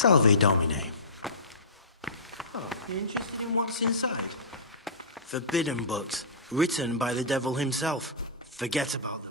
Salve, Domine. Oh, you interested in what's inside? Forbidden books, written by the devil himself. Forget about them.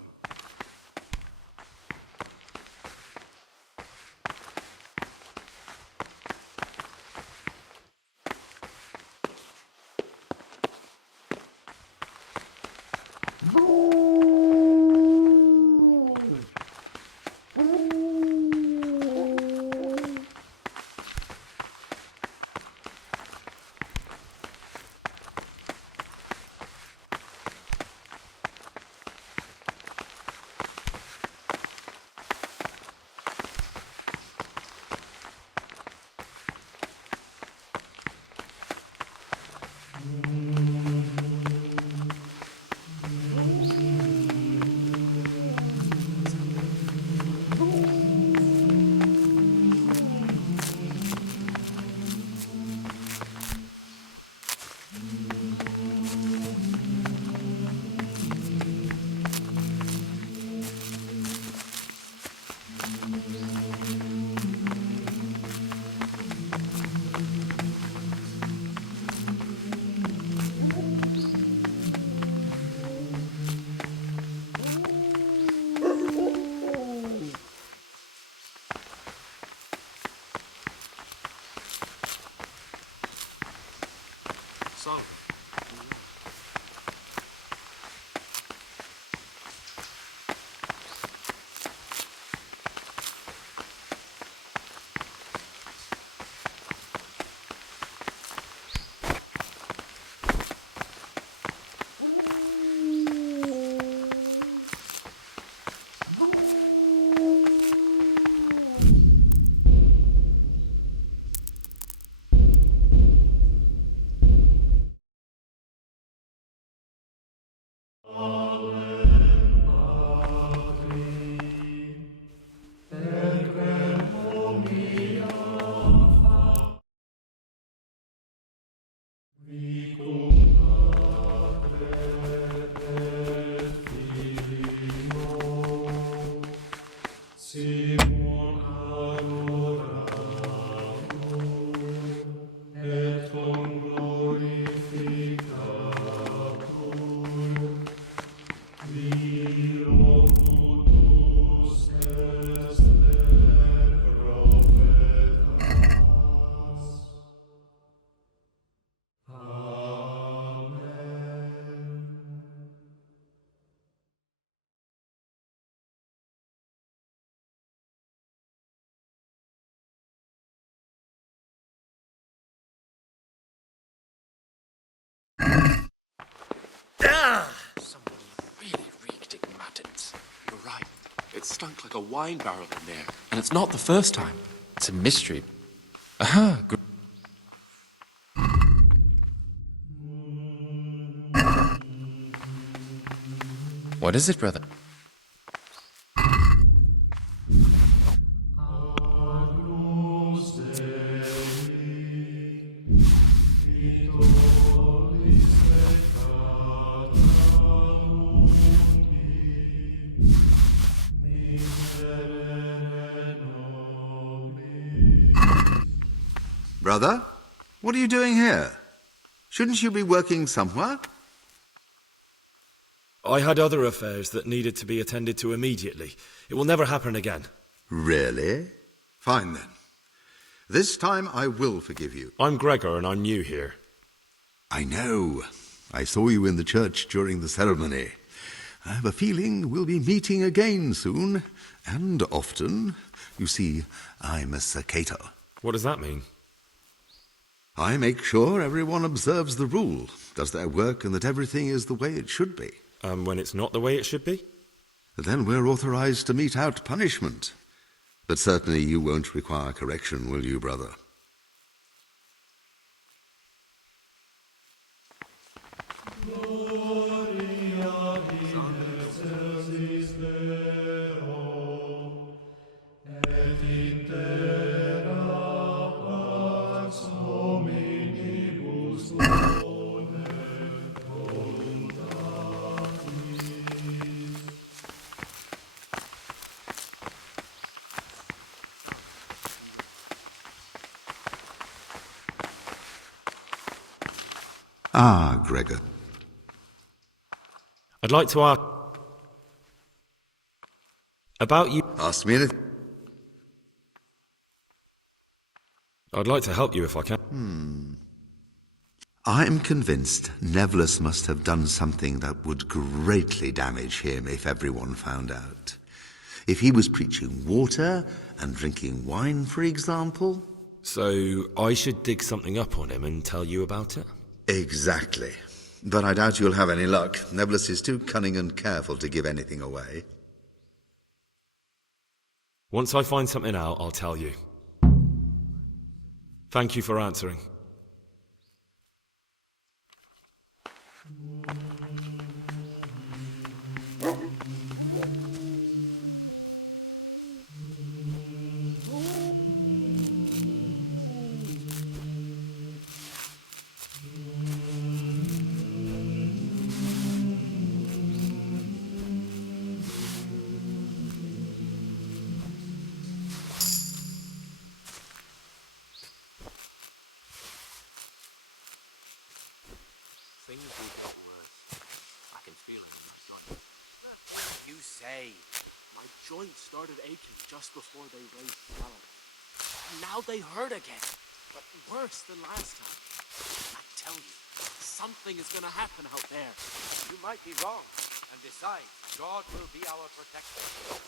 Someone really reeked of matins. You're right. It stunk like a wine barrel in there. And it's not the first time. It's a mystery. Aha, good. What is it, brother? Brother, what are you doing here? Shouldn't you be working somewhere? I had other affairs that needed to be attended to immediately. It will never happen again. Really? Fine then. This time I will forgive you. I'm Gregor and I'm new here. I know. I saw you in the church during the ceremony. I have a feeling we'll be meeting again soon, and often. You see, I'm a cicada. What does that mean? I make sure everyone observes the rule, does their work, and that everything is the way it should be. When it's not the way it should be? Then we're authorized to mete out punishment. But certainly you won't require correction, will you, brother? Ah, Gregor. I'd like to ask about you. Ask me anything. I'd like to help you if I can. I am convinced Nevillus must have done something that would greatly damage him if everyone found out. If he was preaching water and drinking wine, for example. So I should dig something up on him and tell you about it? Exactly. But I doubt you'll have any luck. Nevillus is too cunning and careful to give anything away. Once I find something out, I'll tell you. Thank you for answering. Things will get worse. I can feel it in my joints. You say. My joints started aching just before they raised salad. And now they hurt again. But worse than last time. I tell you, something is gonna happen out there. You might be wrong. And besides, God will be our protector.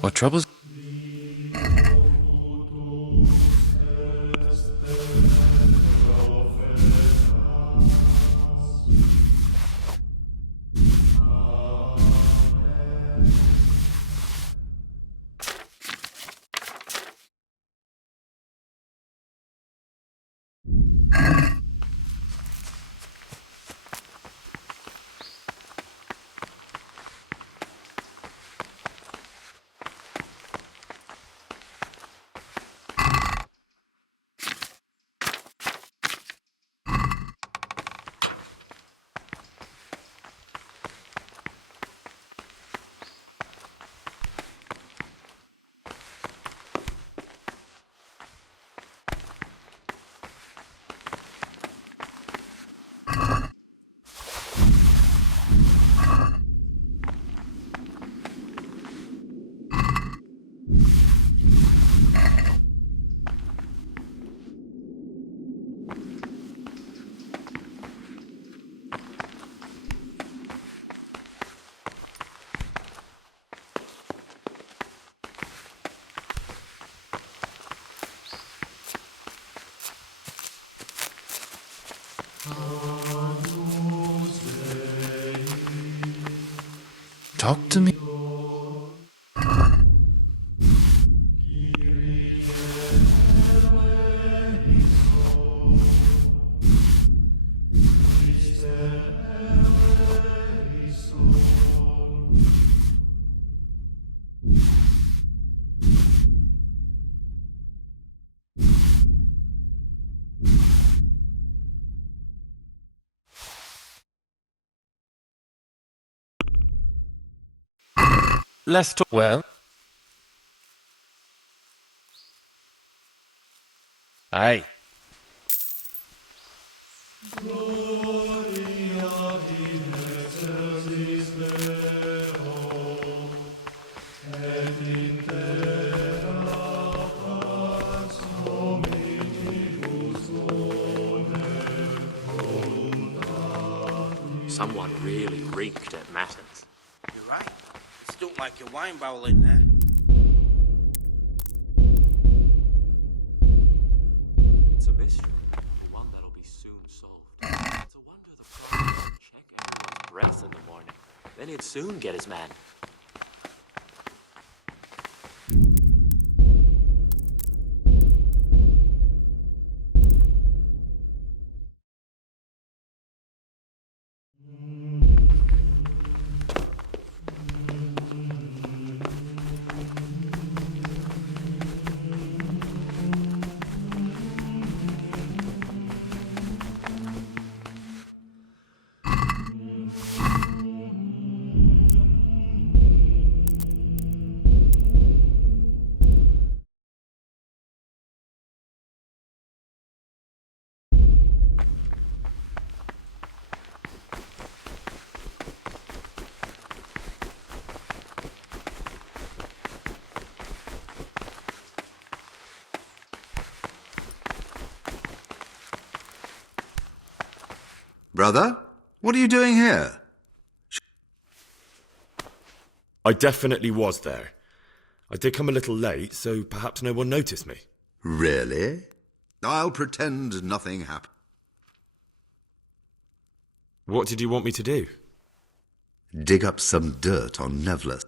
What troubles? Talk to me. Let's talk. Well, Aye. Someone really reeked at Matins. You're right. It stunk like a wine barrel in there. It's a mystery, one that'll be soon solved. It's a wonder the prophet doesn't check everyone's breath in the morning. Then he'd soon get his man. Brother, what are you doing here? I definitely was there. I did come a little late, so perhaps no one noticed me. Really? I'll pretend nothing happened. What did you want me to do? Dig up some dirt on Nevlus.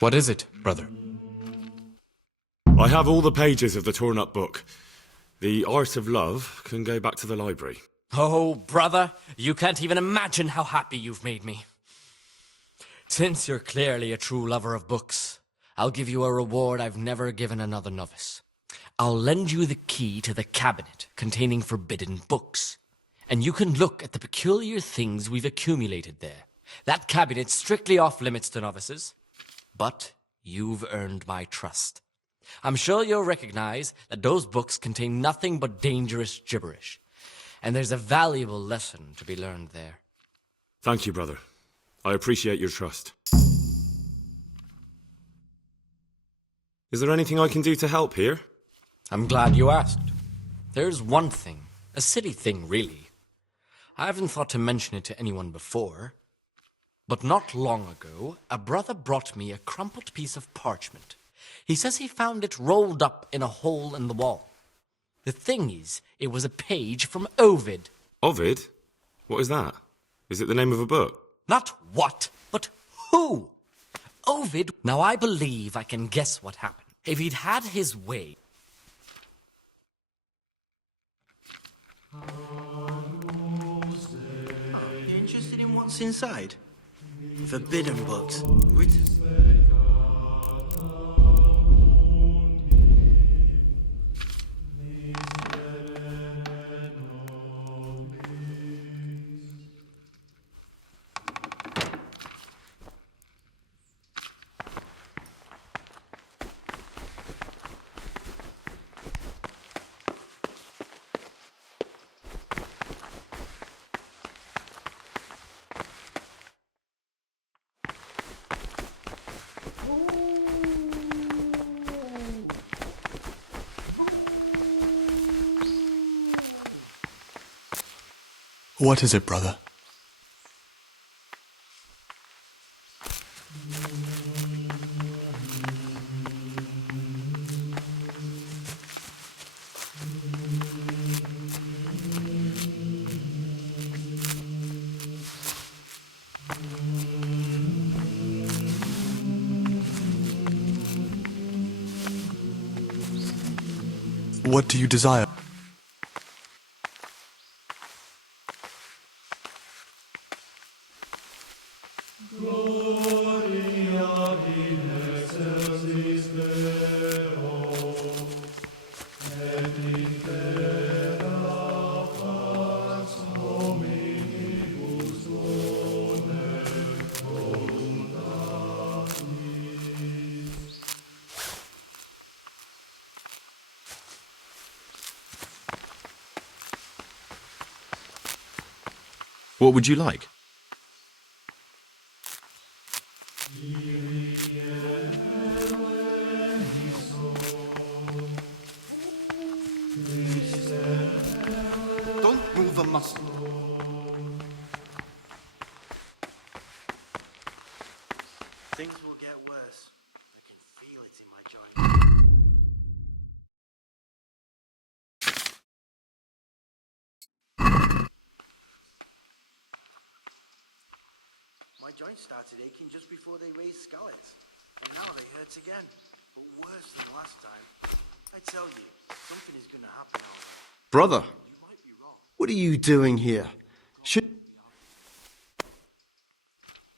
What is it, brother? I have all the pages of the torn-up book. The Art of Love can go back to the library. Oh, brother, you can't even imagine how happy you've made me. Since you're clearly a true lover of books, I'll give you a reward I've never given another novice. I'll lend you the key to the cabinet containing forbidden books, and you can look at the peculiar things we've accumulated there. That cabinet's strictly off-limits to novices, but you've earned my trust. I'm sure you'll recognize that those books contain nothing but dangerous gibberish, and there's a valuable lesson to be learned there. Thank you, brother. I appreciate your trust. Is there anything I can do to help here? I'm glad you asked. There's one thing, a silly thing really. I haven't thought to mention it to anyone before, but not long ago, a brother brought me a crumpled piece of parchment. He says he found it rolled up in a hole in the wall. The thing is, it was a page from Ovid. Ovid? What is that? Is it the name of a book? Not what, but who? Ovid. Now I believe I can guess what happened. If he'd had his way... inside? Forbidden books. Written. What is it, brother? What do you desire? What would you like? Don't move a muscle. Things will get worse. I can feel it in my joints. My joints started aching just before they raised scallops. And now they hurt again. But worse than last time. I tell you, something is going to happen now. Brother, You might be wrong. what are you doing here?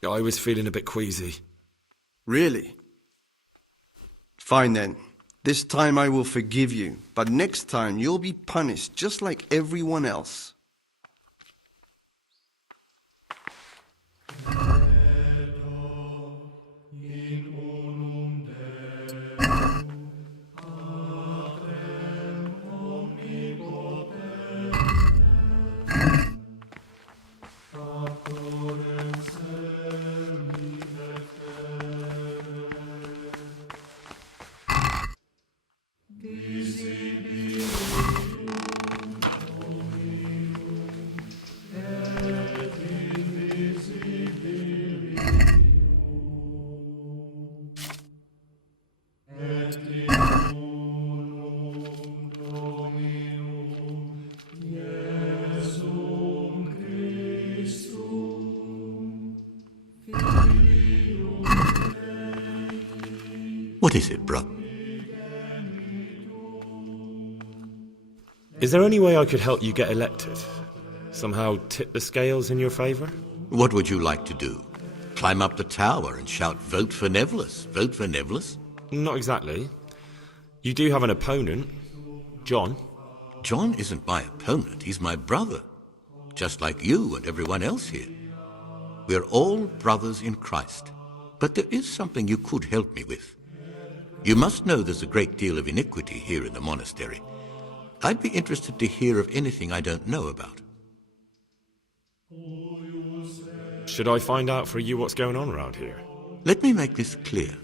I was feeling a bit queasy. Really? Fine then. This time I will forgive you, but next time you'll be punished just like everyone else. What is it, brother? Is there any way I could help you get elected? Somehow tip the scales in your favour? What would you like to do? Climb up the tower and shout, "Vote for Nevlis, vote for Nevlis"? Not exactly. You do have an opponent, John. John isn't my opponent, he's my brother. Just like you and everyone else here. We're all brothers in Christ. But there is something you could help me with. You must know there's a great deal of iniquity here in the monastery. I'd be interested to hear of anything I don't know about. Should I find out for you what's going on around here? Let me make this clear.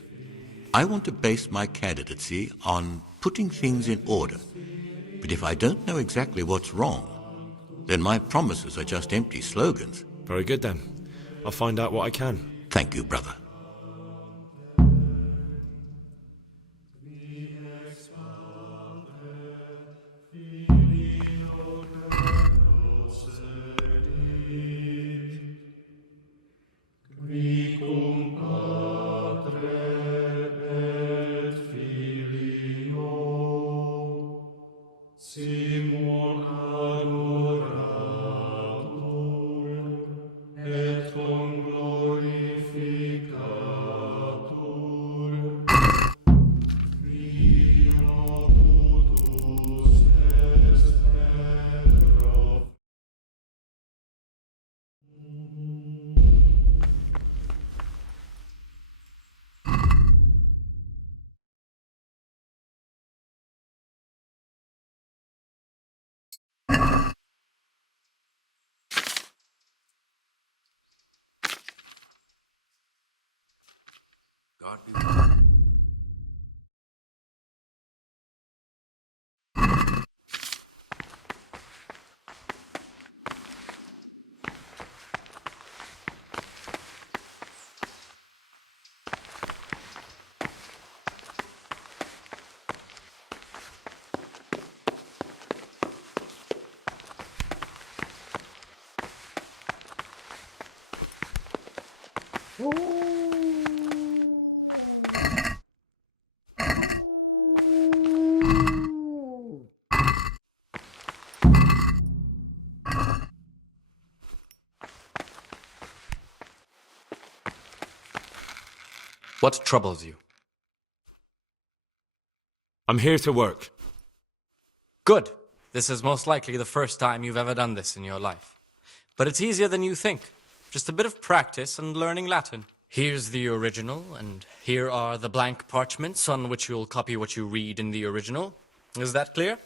I want to base my candidacy on putting things in order. But if I don't know exactly what's wrong, then my promises are just empty slogans. Very good then. I'll find out what I can. Thank you, brother. Simul adorator et God be with you. What troubles you? I'm here to work. Good. This is most likely the first time you've ever done this in your life. But it's easier than you think. Just a bit of practice and learning Latin. Here's the original, and here are the blank parchments on which you'll copy what you read in the original. Is that clear?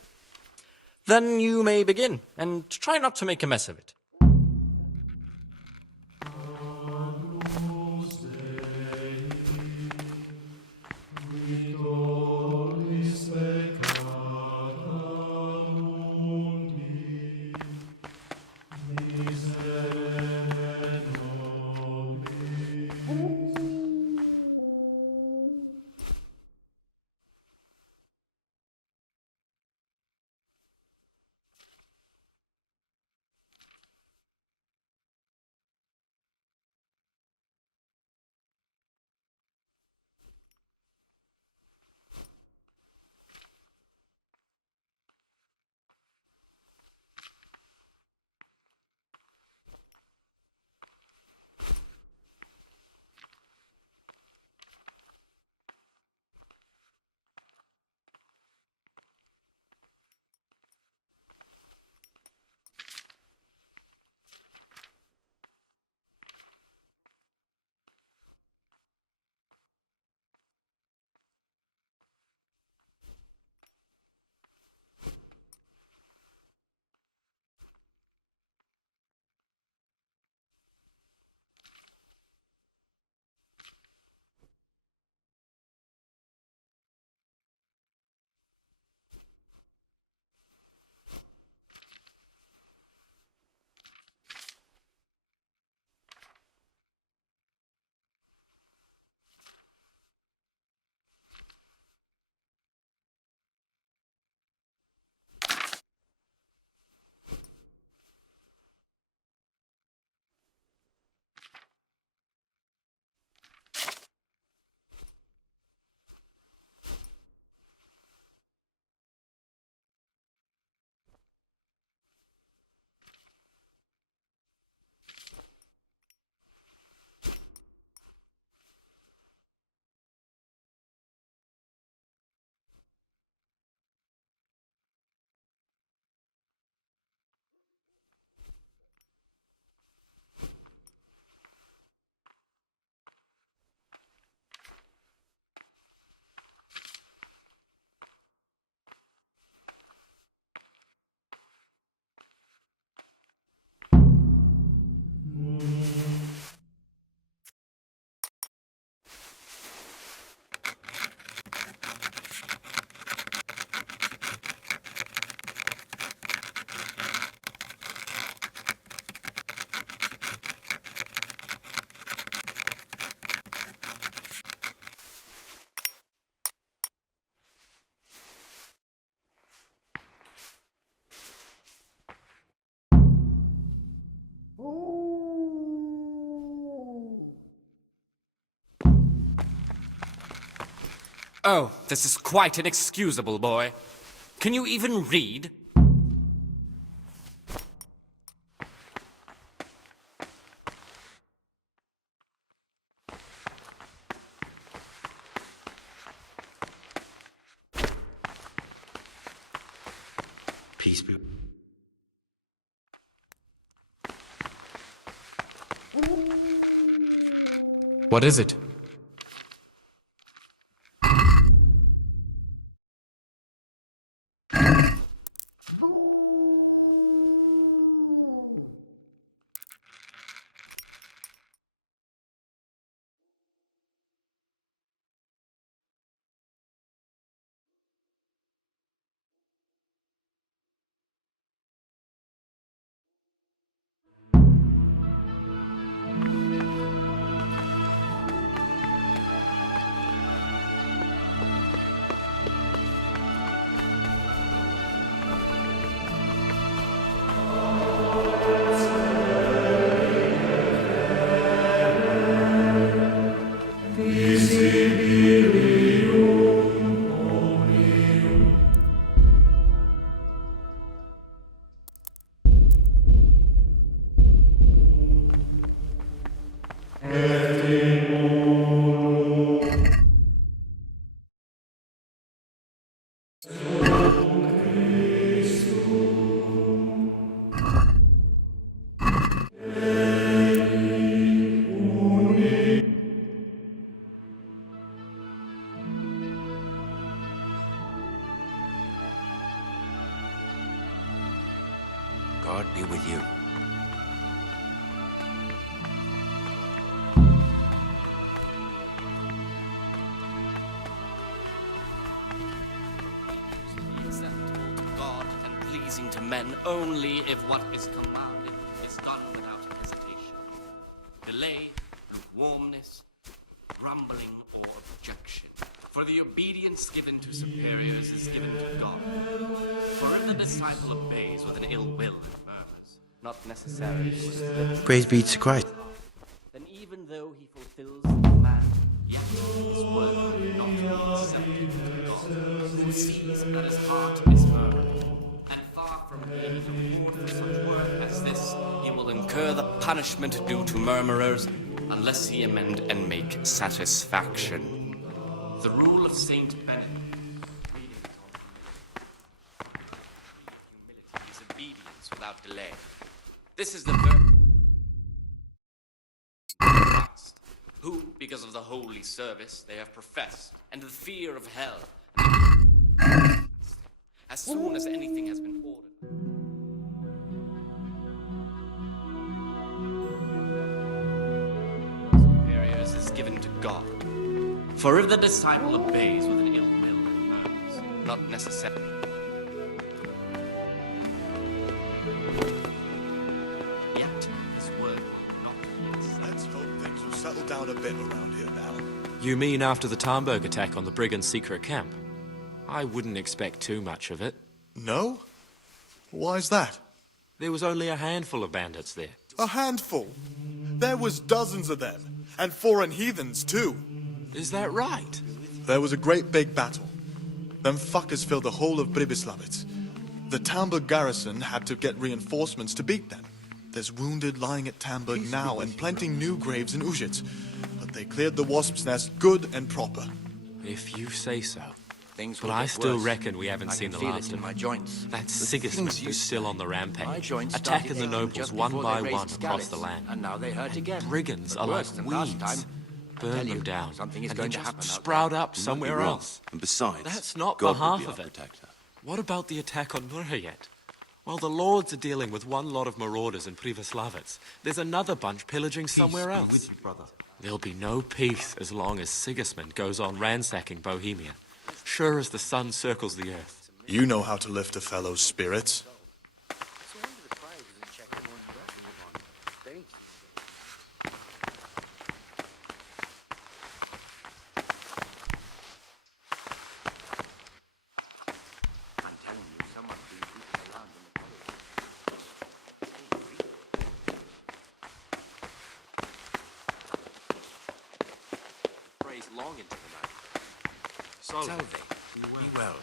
Then you may begin, and try not to make a mess of it. Oh, this is quite inexcusable, boy. Can you even read? Peace be. What is it? God be with you. Be acceptable to God and pleasing to men only if what is commanded is done without hesitation. Delay, lukewarmness, grumbling, or objection. For the obedience given to superiors is given to God. For if the disciple obeys with an ill will and murmurs, not necessarily with his lips, Praise be to Christ. then even though he fulfills the command, yet his word will not be acceptable to God, who sees that his heart is murmuring. And far from being a reward for such work as this, he will incur the punishment due to murmurers, unless he amend and make satisfaction. The rule of Saint Benedict, humility is obedience without delay. This is the Christ, who, because of the holy service they have professed, and the fear of hell, as soon as anything has been ordered. Superiors is given to God. For if the disciple obeys with an ill will and murmurs, not necessarily. Yet his word will not be accepted. Let's hope things will settle down a bit around here now. You mean after the Tarnberg attack on the Brigands' secret camp? I wouldn't expect too much of it. No? Why's that? There was only a handful of bandits there. A handful. There was dozens of them, and foreign heathens too. Is that right? There was a great big battle. Them fuckers filled the whole of Bribislavitz. The Tamburg garrison had to get reinforcements to beat them. There's wounded lying at Tamburg now, and plenty new graves in Ujit. But they cleared the wasp's nest good and proper. If you say so. Things But will I get still worse. reckon we haven't I seen can the feel last it in of my them. joints. That The Sigismund things you who's still say. on the My rampage, joints attacking started the aching nobles just one before by they one raised across Skalitz, the land. and now they hurt again. Brigands But are worse like than last weeds. time. Burn Tell them you, down, something is and going they to just happen out sprout there. up somewhere else. And besides, That's not God the will half be of our it. protector. What about the attack on Murhayet? While the lords are dealing with one lot of marauders in Privoslavitz, there's another bunch pillaging somewhere else. With you, brother. There'll be no peace as long as Sigismund goes on ransacking Bohemia, sure as the sun circles the earth. You know how to lift a fellow's spirits. I'm telling you, someone's been creeping around in the corridors. Prays long into the night. Salve. Be well.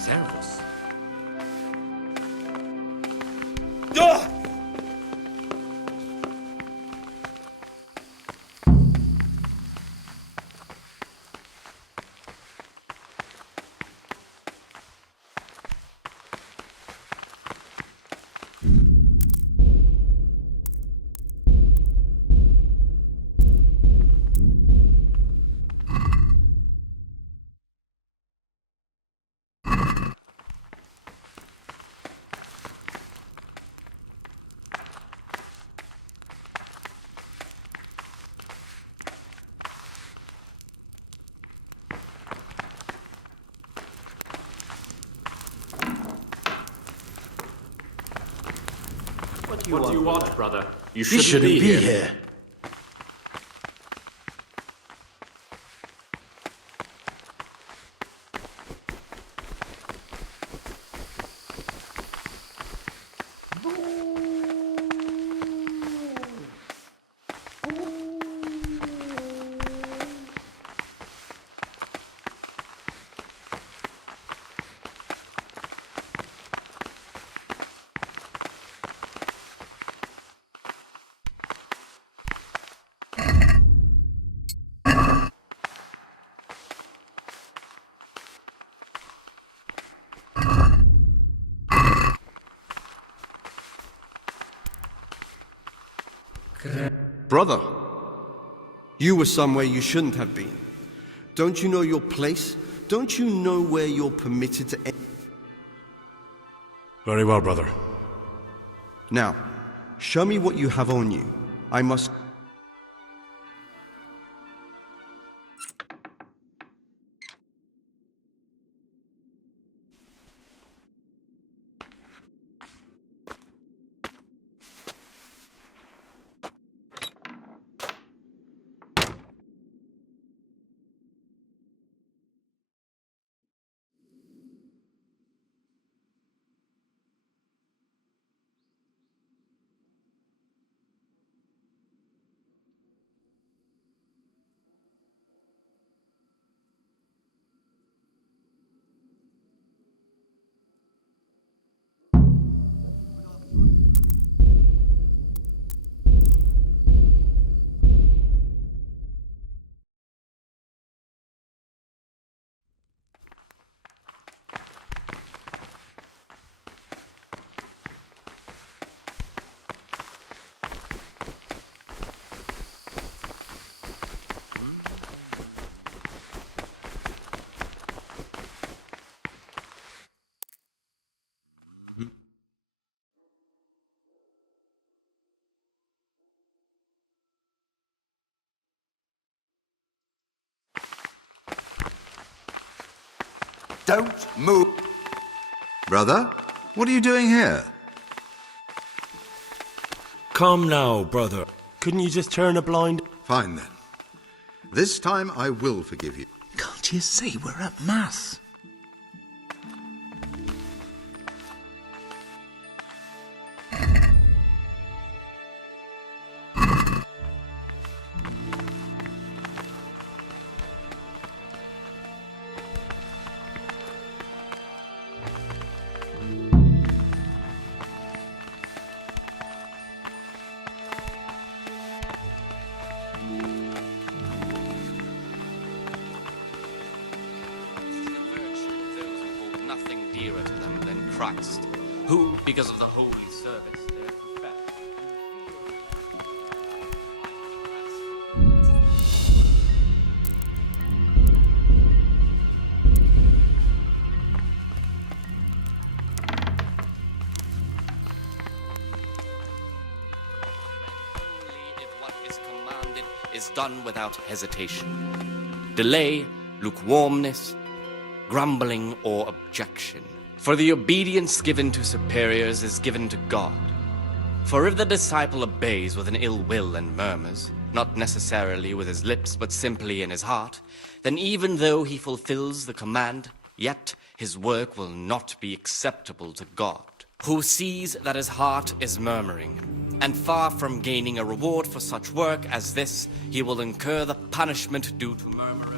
Servus. What do you want, brother? You shouldn't be here. Brother, you were somewhere you shouldn't have been. Don't you know your place? Don't you know where you're permitted to enter? Very well, brother. Now, show me what you have on you. I must... Don't move. Brother, what are you doing here? Come now, brother. Couldn't you just turn a blind... Fine then. This time I will forgive you. Can't you see we're at Mass? Nothing dearer to them than Christ, who, because of the holy service they profess, only if what is commanded is done without hesitation. Delay, lukewarmness, grumbling or objection. For the obedience given to superiors is given to God. For if the disciple obeys with an ill will and murmurs, not necessarily with his lips but simply in his heart, then even though he fulfills the command, yet his work will not be acceptable to God, who sees that his heart is murmuring. And far from gaining a reward for such work as this, he will incur the punishment due to murmurers.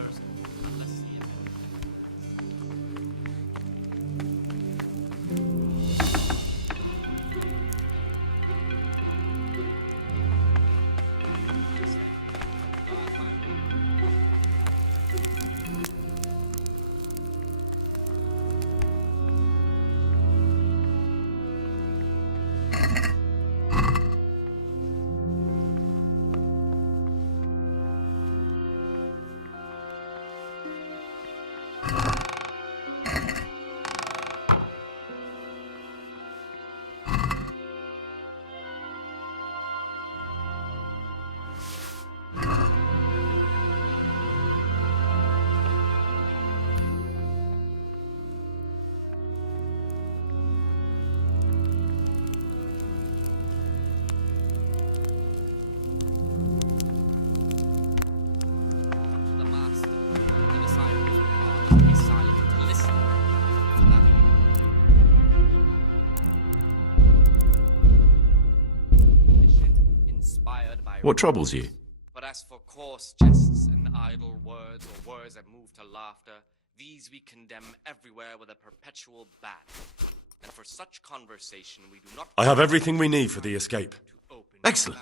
What troubles you? But as for coarse jests and idle words, or words that move to laughter, these we condemn everywhere with a perpetual ban. And for such conversation we do not... I have everything we need for the escape. Excellent.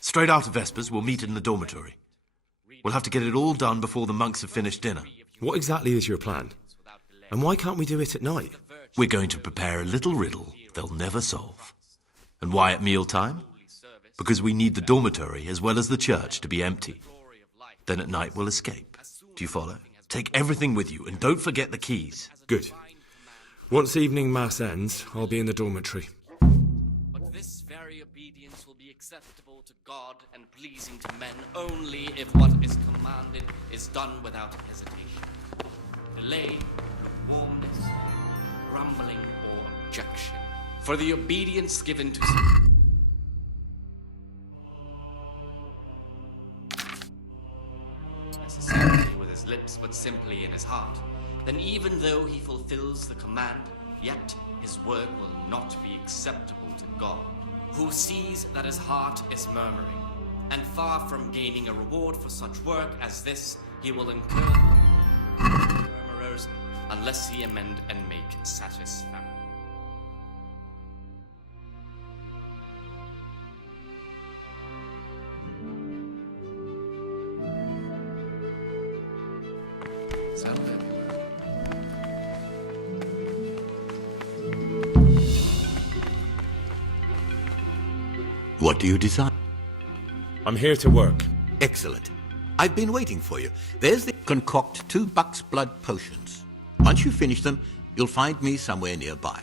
Straight after Vespers, we'll meet in the dormitory. We'll have to get it all done before the monks have finished dinner. What exactly is your plan? And why can't we do it at night? We're going to prepare a little riddle they'll never solve. And why at mealtime? because we need the dormitory as well as the church to be empty. Then at night we'll escape. Do you follow? Take everything with you and don't forget the keys. Good. Once evening mass ends, I'll be in the dormitory. But this very obedience will be acceptable to God and pleasing to men only if what is commanded is done without hesitation. Delay, lukewarmness, grumbling, or objection. For the obedience given to necessarily with his lips, but simply in his heart, then even though he fulfills the command, yet his work will not be acceptable to God, who sees that his heart is murmuring, and far from gaining a reward for such work as this, he will incur murmurers unless he amend and make satisfactory. Sound everywhere. What do you desire? I'm here to work. Excellent. I've been waiting for you. There's the... Concoct 2 buck's blood potions. Once you finish them, you'll find me somewhere nearby.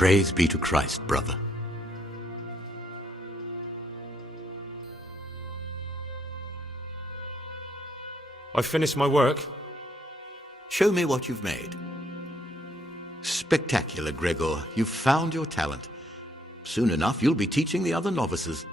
Praise be to Christ, brother. I've finished my work. Show me what you've made. Spectacular, Gregor. You've found your talent. Soon enough, you'll be teaching the other novices.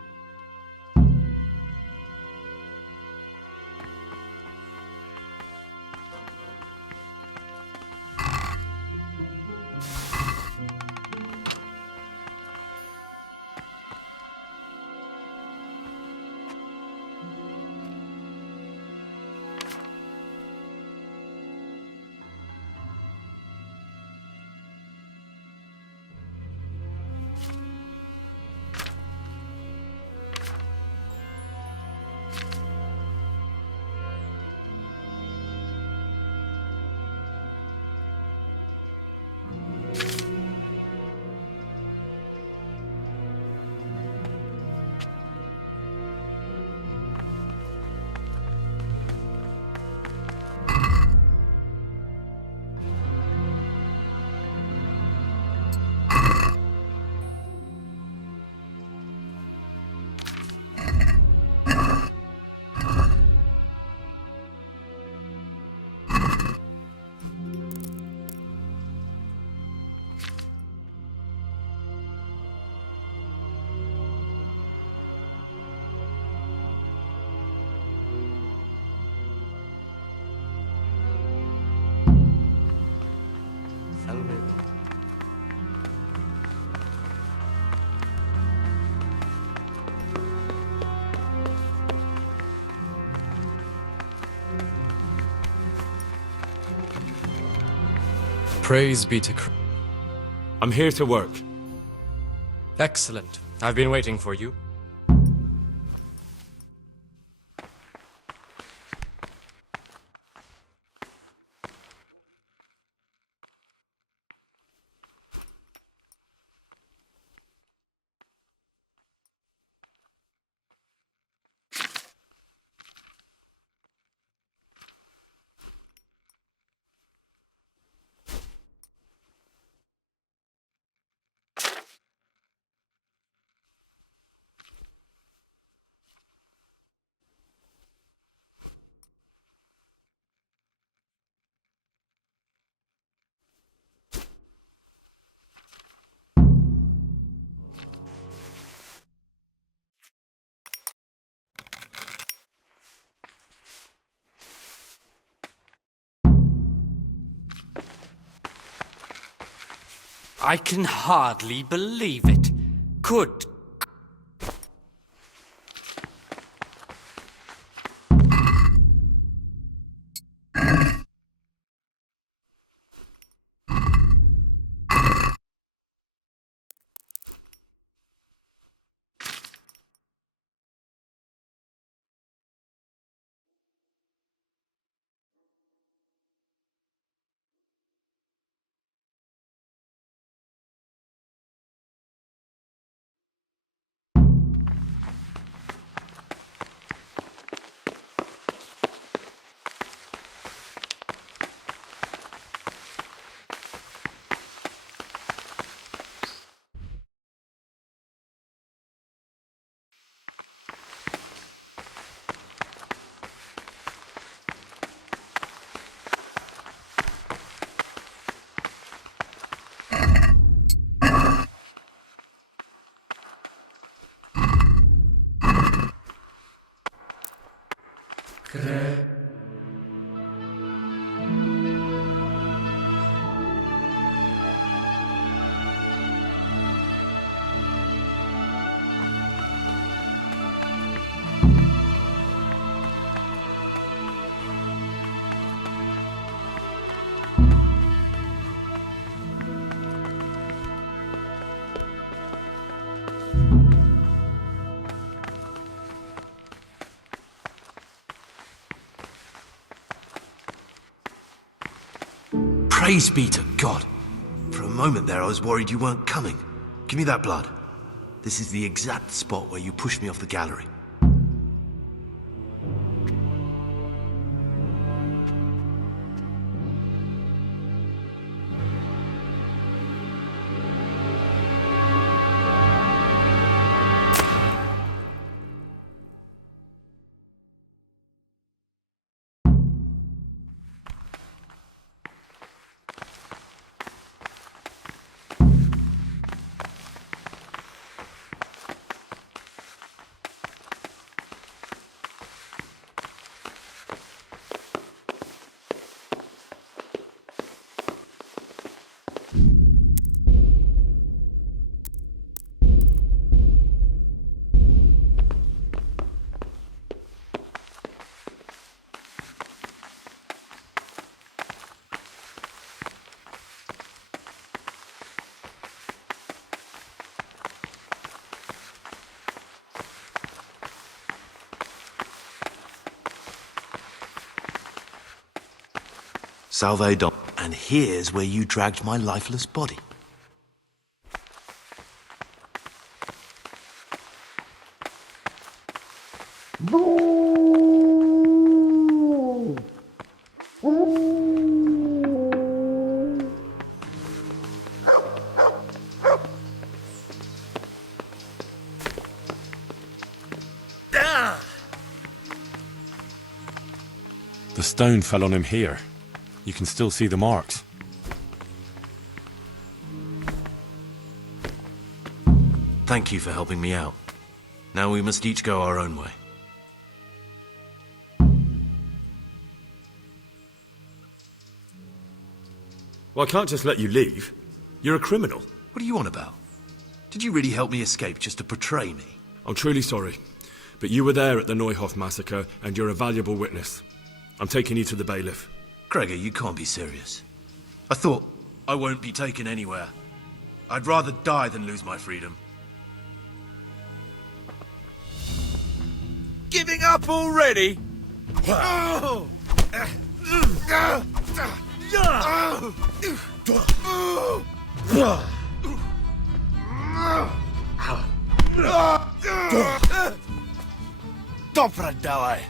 Praise be to Christ. I'm here to work. Excellent. I've been waiting for you. I can hardly believe it. Good. Praise be to God. For a moment there I was worried you weren't coming. Give me that blood. This is the exact spot where you pushed me off the gallery. Salve Dom. And here's where you dragged my lifeless body. The stone fell on him here. You can still see the marks. Thank you for helping me out. Now we must each go our own way. Well, I can't just let you leave. You're a criminal. What are you on about? Did you really help me escape just to betray me? I'm truly sorry, but you were there at the Neuhoff massacre, and you're a valuable witness. I'm taking you to the bailiff. Gregor, you can't be serious. I thought I won't be taken anywhere. I'd rather die than lose my freedom. Giving up already? Dobra, dawaj.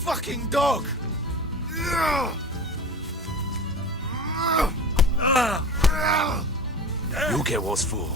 Fucking dog! You'll get what's for.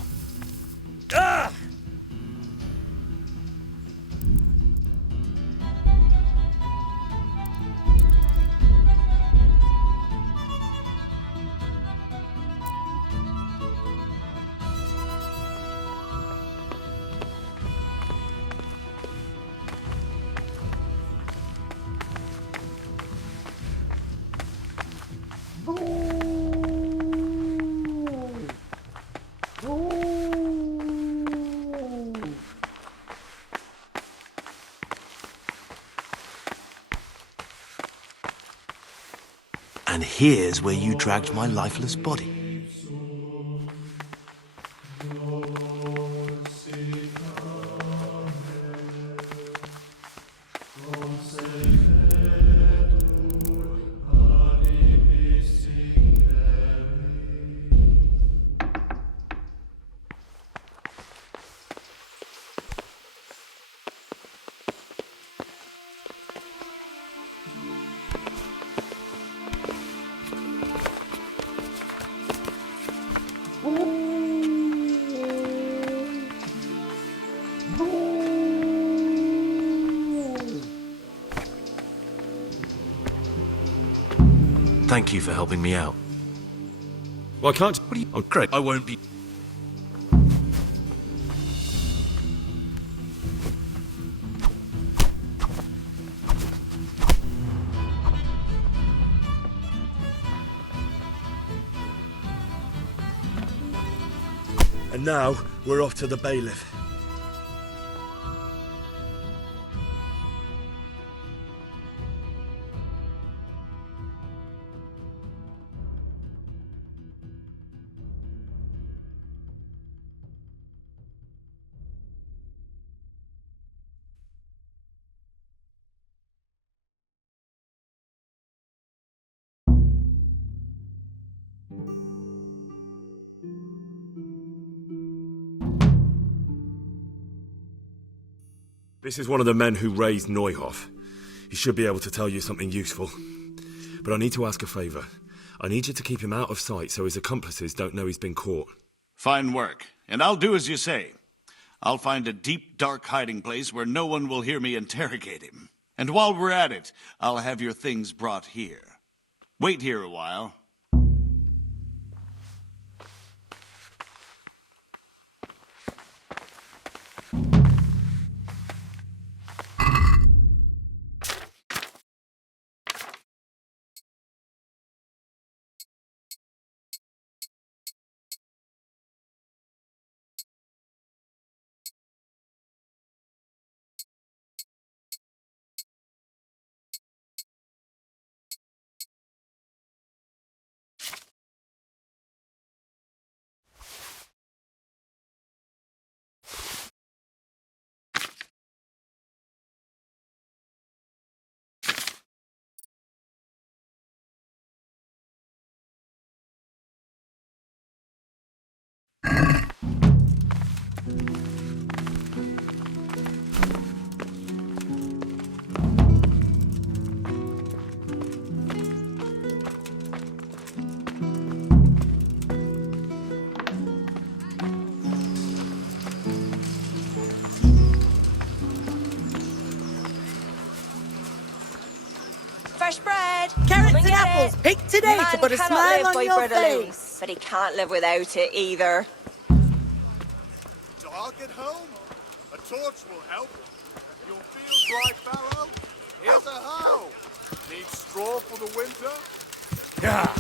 And here's where you dragged my lifeless body. Thank you for helping me out. Well, I can't... What are you... Oh, Greg, I won't be... And now, we're off to the bailiff. This is one of the men who raised Neuhoff. He should be able to tell you something useful. But I need to ask a favour. I need you to keep him out of sight so his accomplices don't know he's been caught. Fine work. And I'll do as you say. I'll find a deep, dark hiding place where no one will hear me interrogate him. And while we're at it, I'll have your things brought here. Wait here a while. apples picked today to put a smile on your face. But he can't live without it either. Dark at home? A torch will help. Your field dry fallow? Here's a hoe. Need straw for the winter? Yeah.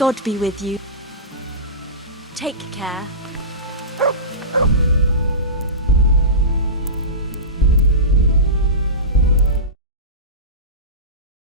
God be with you. Take care.